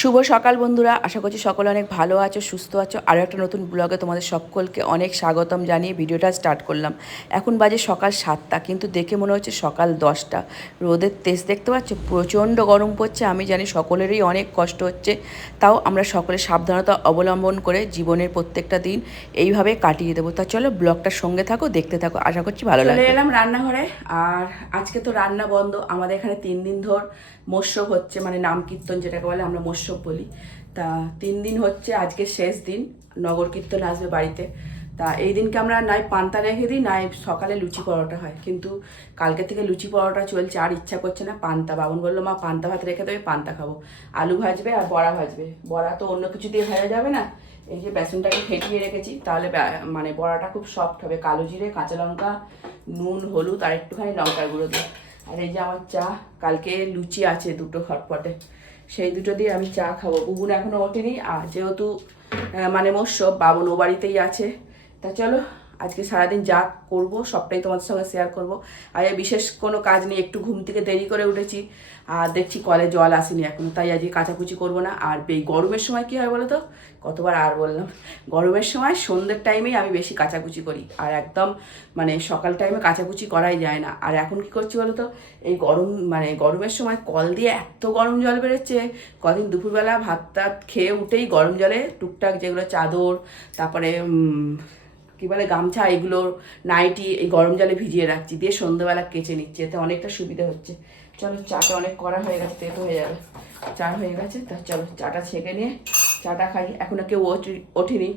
শুভ সকাল বন্ধুরা। আশা করছি সকলে অনেক ভালো আছো সুস্থ আছো। আরও একটা নতুন ব্লগে তোমাদের সকলকে অনেক স্বাগতম জানিয়ে ভিডিওটা স্টার্ট করলাম। এখন বাজে সকাল সাতটা কিন্তু দেখে মনে হচ্ছে সকাল দশটা। রোদের তেজ দেখতে পাচ্ছ? প্রচণ্ড গরম পড়ছে। আমি জানি সকলেরই অনেক কষ্ট হচ্ছে। তাও আমরা সকলে সাবধানতা অবলম্বন করে জীবনের প্রত্যেকটা দিন এইভাবে কাটিয়ে দেবো। তা চলো ব্লগটার সঙ্গে থাকো দেখতে থাকো। আশা করছি ভালো লাগে এলাম রান্নাঘরে। আর আজকে তো রান্না বন্ধ। আমাদের এখানে তিন দিন ধর মোৎসব হচ্ছে মানে নাম কীর্তন যেটাকে বলে, আমরা মোৎসব বলি। তা তিন দিন হচ্ছে আজকে শেষ দিন, নগর কীর্তন আসবে বাড়িতে। তা এই দিনকে আমরা নাই পান্তা রেখে দিই, নাই সকালে লুচি পরোটা হয়। কিন্তু কালকে থেকে লুচি পরোটা চলছে, আর ইচ্ছা করছে না পান্তা। বাবন বলল, মা, পান্তা ভাত রেখে দেবে পান্তা খাব। আলু ভাজবে আর বড়া ভাজবে। বড়া তো অন্য কিছু দিয়ে ভাজা যাবে না। এই যে বেসনটাকে ফেটিয়ে রেখেছি, তাহলে মানে বড়াটা খুব সফট হবে। কালো জিরে, কাঁচা লঙ্কা, নুন, হলুদ, আর একটুখানি লঙ্কার গুঁড়ো দিয়ে আর এই যে আমার চা, কালকে লুচি আছে দুটো খটপটে। সেই দুটো দিয়ে আমি চা খাব। বুবুন এখনও ওঠেনি। আর যেহেতু মানে মোৎসব বাবন ও বাড়িতেই আছে। তা চলো আজকে সারাদিন যা করব, সবটাই তোমাদের সঙ্গে শেয়ার করব। এই বিশেষ কোনো কাজ নেই, একটু ঘুম থেকে দেরি করে উঠেছি। আর দেখছি কলে জল আসেনি এখনও, তাই আজকে কাচাকুচি করব না। আর এই গরমের সময় কী হয় বলো তো? কতবার আর বললাম। গরমের সময় সন্ধ্যের টাইমেই আমি বেশি কাচাকুচি করি। আর একদম মানে সকাল টাইমে কাচাকুচি করাই যায় না। আর এখন কি করছি বলো তো? এই গরম মানে গরমের সময় কল দিয়ে এত গরম জল বেরোচ্ছে। কদিন দুপুরবেলা ভাত টাত খেয়ে উঠেই গরম জলে টুকটাক যেগুলো চাদর, তারপরে কি বলে, গামছা এগুলো নাইটি এই গরম জলে ভিজিয়ে রাখছি, দিয়ে সন্ধ্যেবেলা কেচে নিচ্ছে, এতে অনেকটা সুবিধা হচ্ছে। চলো, চাটা অনেক করা হয়ে গেছে, তেতো হয়ে যাবে। চা হয়ে গেছে, তা চলো, চাটা ছেঁকে নিয়ে চাটা খাই। এখন আর কেউ ওঠেনি,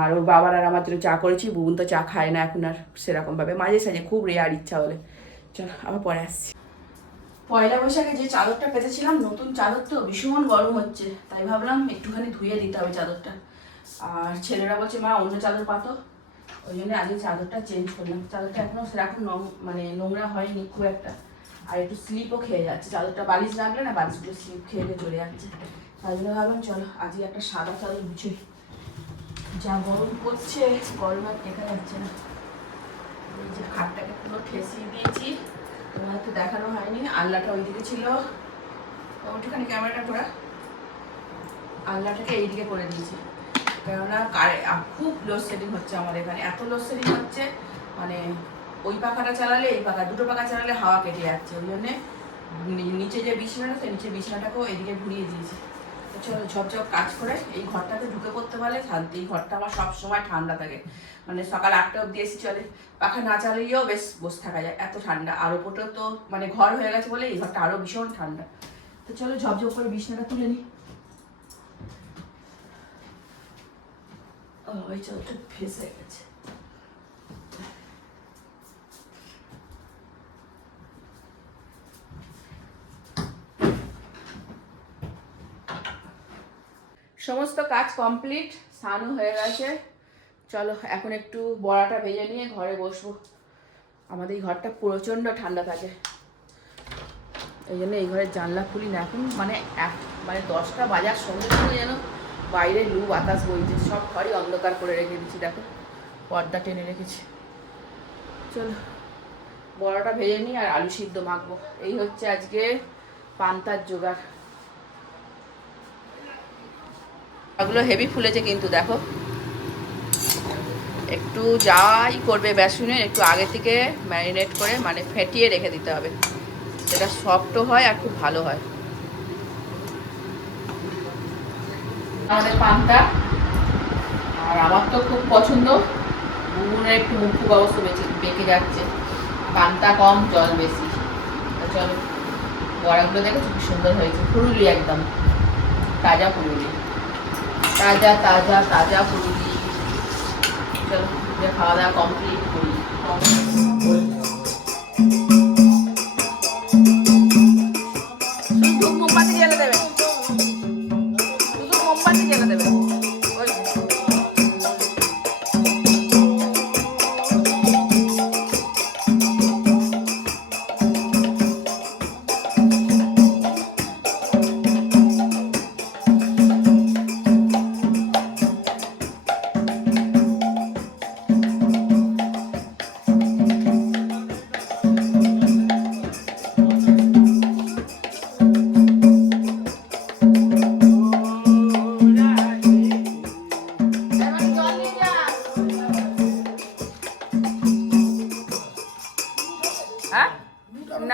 আর ওর বাবার আর আমার জন্য চা করেছি, বুবুন তো চা খায় না এখন আর সেরকমভাবে। মাঝে সাঝে খুব রেয়ার ইচ্ছা হলে চলো, আবার পরে আসছি। পয়লা বৈশাখে যে চাদরটা পেতেছিলাম, নতুন চাদর তো ভীষণ গরম হচ্ছে, তাই ভাবলাম একটুখানি ধুয়ে দিতে হবে চাদরটা। আর ছেলেরা বলছে, মা, অন্য চাদর পাতো। ওই জন্য আজকে চাদরটা চেঞ্জ করলাম। চাদরটা এখনও সেরকম মানে নোংরা হয়নি, খুব একটা। আর একটু স্লিপও খেয়ে যাচ্ছে। চাদরটা বালিশ লাগলে না বালিশগুলো স্লিপ খেয়ে চলে যাচ্ছে। তাই জন্য ভাবলাম, চলো, আজকে একটা সাদা চাদর গুছোই যা গরম পড়ছে, গরম আর দেখা যাচ্ছে না। এই যে খাটটাকে পুরো ঠেসিয়ে দিয়েছি। তোমার তো দেখানো হয়নি। আল্লাটা ওইদিকে ছিল। ওইখানে ক্যামেরাটা করা। আল্লাটাকে এইদিকে করে দিয়েছি। কেননা কারে খুব লোডশেডিং হচ্ছে আমাদের এখানে। এত লোডশেডিং হচ্ছে মানে ওই পাখাটা চালালে, এই পাখা দুটো পাখা চালালে হাওয়া কেটে যাচ্ছে। ওই জন্যে নিচে যে বিছানাটা সেই নিচে বিছানাটাকেও এদিকে ঘুরিয়ে দিয়েছি। তো চলো ঝপঝপ কাজ করে এই ঘরটাতে ঢুকে পড়তে পারলে শান্তি। এই ঘরটা আমার সব সময় ঠান্ডা থাকে। মানে সকাল আটটা অব্দি এসি চলে। পাখা না চালিয়েও বেশ বসে থাকা যায়, এত ঠান্ডা। আর ওপরটা তো মানে ঘর হয়ে গেছে বলে এই ঘরটা আরও ভীষণ ঠান্ডা। তো চলো ঝপঝপ করে বিছানাটা তুলে নিই ও এই চালটা ভেসে গেছে সমস্ত কাজ কমপ্লিট স্নানও হয়ে গেছে। চলো, এখন একটু বড়াটা ভেজে নিয়ে ঘরে বসবো। আমাদের এই ঘরটা প্রচণ্ড ঠান্ডা থাকে। এই জন্য এই ঘরের জানলা খুলি না এখন। মানে এক মানে দশটা বাজার সঙ্গে সঙ্গে যেন বাইরে লু, বাতাস, বইছে, সব ঘরই অন্ধকার করে রেখে দিচ্ছি দেখো। পর্দা টেনে রেখেছি। চলো, বড়াটা ভেজে নিই আর আলু সিদ্ধ মাখবো। এই হচ্ছে আজকে পান্তার জোগাড়। ওগুলো হেভি ফুলেছে কিন্তু, দেখো। একটু যাই করবে বেসনের, একটু আগে থেকে ম্যারিনেট করে মানে ফেটিয়ে রেখে দিতে হবে। সেটা সফটও হয় আর খুব ভালো হয়। আমাদের পানটা আর আমার তো খুব পছন্দ। বুবুনের একটু মুখ খুব অবস্থা বেঁচে বেঁকে যাচ্ছে। পানটা কম, জল বেশি। চলো, বড়াগুলো দেখো খুব সুন্দর হয়েছে। ফুরুলি একদম। তাজা ফুরুলি তাজা তাজা তাজা ফুরুলি চলো খাওয়া দাওয়া কমপ্লিট করি।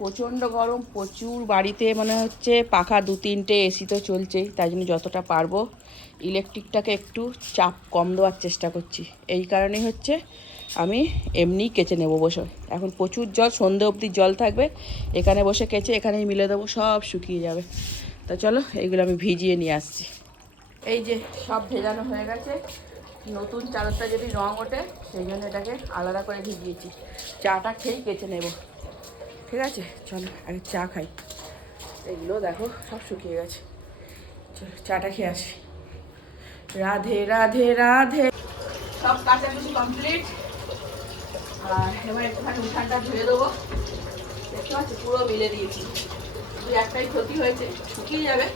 প্রচণ্ড গরম, প্রচুর বাড়িতে মনে হচ্ছে পাখা দু তিনটে এসি তো চলছেই, তাই জন্য যতটা পারব ইলেকট্রিকটাকে একটু চাপ কম দেওয়ার চেষ্টা করছি। এই কারণেই হচ্ছে আমি এমনিই কেচে নেব বসে। এখন প্রচুর জল, সন্ধে অবধি জল থাকবে, এখানে বসে কেচে, এখানেই মিলে দেবো, সব শুকিয়ে যাবে। তো চলো এইগুলো আমি ভিজিয়ে নিয়ে আসছি। এই যে সব ভেজানো হয়ে গেছে, নতুন চাদরটা যদি রং ওঠে, সেই জন্য এটাকে আলাদা করে ভিজিয়েছি। চাটা খেয়েই কেচে নেব। ঠিক আছে? চলো, আগে চা খাই। এগুলো দেখো, সব শুকিয়ে গেছে। চলো চাটা খেয়ে আসি। রাধে রাধে রাধে। সব কাচাকুচি কমপ্লিট আর এবার একটুখানি উঠানটা ধুয়ে দেবো। দেখতে পাচ্ছি, পুরো মিলে দিয়েছি। শুধু একটাই ক্ষতি হয়েছে। শুকিয়ে যাবে।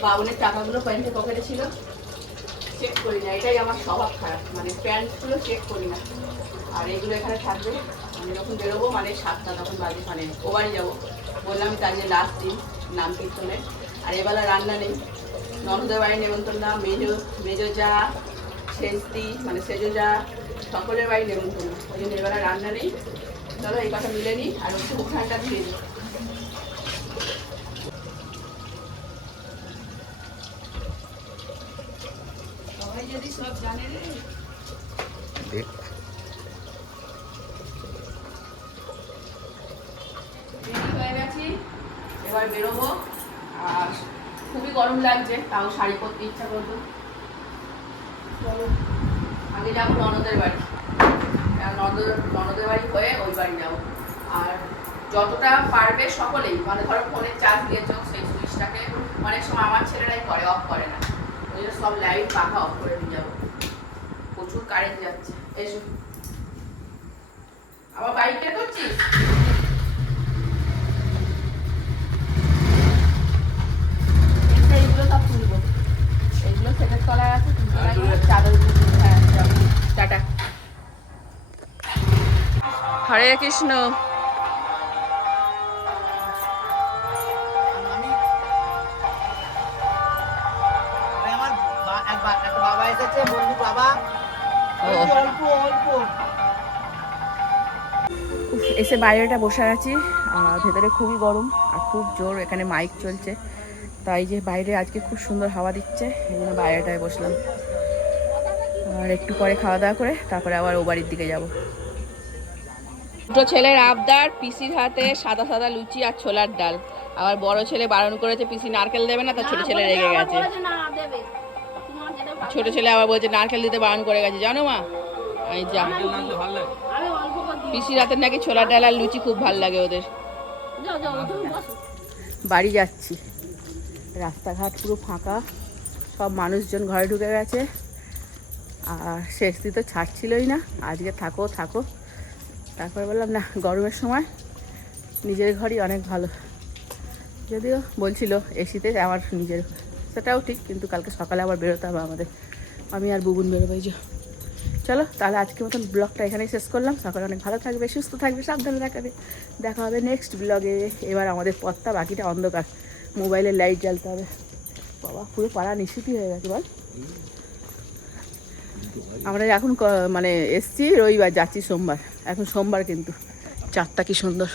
বাবনের টাকাগুলো প্যান্টের পকেটে ছিল। চেক করি না এটাই আমার স্বভাব খারাপ। মানে প্যান্টগুলো চেক করি না। আর এগুলো এখানে থাকবে। যখন বেরোবো মানে সাতটা তখন বাজে মানে ও বাড়ি যাব। বললাম তার যে লাস্ট দিন, নাম কীর্তনে আর এবেলা রান্না নেই। ননদের বাড়ি না মেজো মেজো যা সেন্তি মানে সেজো যা, সকলের বাড়ি নেমন্তন্ন। ওই জন্য এবেলা রান্না নেই। চলো, এই কথা মিলে নিই, আর হচ্ছে উঠানটা ধুয়ে দিই সবাই যদি সব জানে রে রেডি হয়ে গেছি এবার বেরোবো। আর খুবই গরম লাগছে, তাও শাড়ি পরতে ইচ্ছা করব। চলো, আগে যাব ননদের বাড়ি। আর ননদের বাড়ি হয়ে ওই বাড়ি যাব। আর যতটা পারবে সকলেই মানে ধরো ফোনে চার্জ দিয়েছ সেই সুইচটাকে অনেক সময় আমার ছেলেরাই করে অফ করে না। ওই জন্য সব লাইট পাখা অফ করে নিয়ে যাব। প্রচুর কারেন্ট যাচ্ছে। এসো। আবার বাইক করছিস এইটা এইগুলো সব তুলবো এইগুলো সেটের তলায় আছে তুলতে লাগবে চাদর তুলবো। হ্যাঁ যাও। টাটা হরে কৃষ্ণ। বাবা এসেছে বন্ধু বাবা। অল্প অল্প। এসে বাইরেটা বসে আছি। ভেতরে খুবই গরম আর খুব জোর এখানে মাইক চলছে। তাই যে বাইরে আজকে খুব সুন্দর হাওয়া দিচ্ছে এই জন্য বাইরেটায় বসলাম। আর একটু পরে খাওয়া দাওয়া করে তারপরে আবার ও বাড়ির দিকে যাব। দুটো ছেলের আবদার পিসির হাতে সাদা সাদা লুচি আর ছোলার ডাল। আবার বড় ছেলে বারণ করেছে পিসি নারকেল দেবে না তার ছোট ছেলে রেগে গেছে। ছোট ছেলে আবার বলছে নারকেল দিতে বারণ করে গেছে। জানো মা? এই যা। পিসির হাতের নাকি ছোলা ডাল আর লুচি খুব ভালো লাগে ওদের। বাড়ি যাচ্ছি। রাস্তাঘাট পুরো ফাঁকা। সব মানুষজন ঘরে ঢুকে গেছে। আর শেষদি তো ছাড়ছিলই না। আজকে থাকো থাকো। তারপরে বললাম, না, গরমের সময় নিজের ঘরই অনেক ভালো। যদিও বলছিল এসিতে আমার নিজের সেটাও ঠিক, কিন্তু কালকে সকালে আবার বেরোতে হবে আমাদের। আমি আর বুবুন বেরোবো এই যে। চলো, তাহলে আজকে মতন ব্লগটা এখানেই শেষ করলাম। সকালে অনেক ভালো থাকবে, সুস্থ থাকবে, সাবধানে দেখাবে দেখা হবে নেক্সট ব্লগে এবার আমাদের পথটা, বাকিটা অন্ধকার। মোবাইলের লাইট জ্বালতে হবে। বাবা, পুরো পাড়া নিশ্চিতই হয়ে গেছে, বল। আমরা এখন মানে এসছি রবিবার যাচ্ছি সোমবার। এখন সোমবার কিন্তু। চারটা কি সুন্দর।